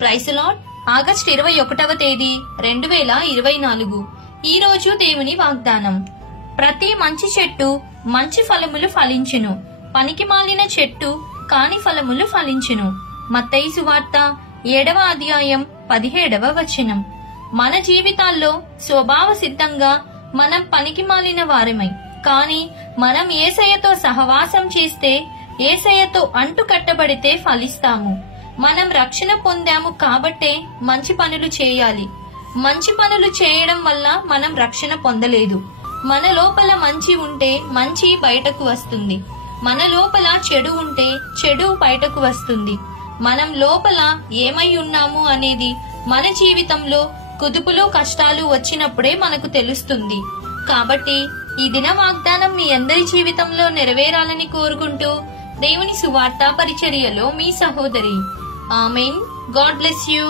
Praise lord. August 21వ తేదీ 2024. ఈ రోజు దేవుని వాగ్దానం. ప్రతి మంచి చెట్టు మంచి ఫలములు ఫలించును, పనికిమాలిన చెట్టు కాని ఫలములు ఫలించును. మత్తయి సువార్త 7వ అధ్యాయం 17వ వచనం. మన జీవితాల్లో స్వభావ సిద్ధంగా మనం పనికిమాలిన వారమై, కానీ మనం యేసయ్యతో సహవాసం చేస్తే, యేసయ్యతో అంటు కట్టబడితే ఫలిస్తాము. మనం రక్షణ పొందాము కాబట్టే మంచి పనులు చేయాలి. మంచి పనులు చేయడం వల్ల మనం రక్షణ పొందలేదు. మన లోపల మంచి ఉంటే మంచి బయటకు వస్తుంది. మన లోపల చెడు ఉంటే చెడు బయటకు వస్తుంది. మనం లోపల ఏమై ఉన్నాము అనేది మన జీవితంలో కుదుపులు కష్టాలు వచ్చినప్పుడే మనకు తెలుస్తుంది. కాబట్టి ఈ దిన వాగ్దానం మీ అందరి జీవితంలో నెరవేరాలని కోరుకుంటూ దేవుని సువార్త పరిచర్యలో మీ సహోదరి. ఆమేన్. God bless you.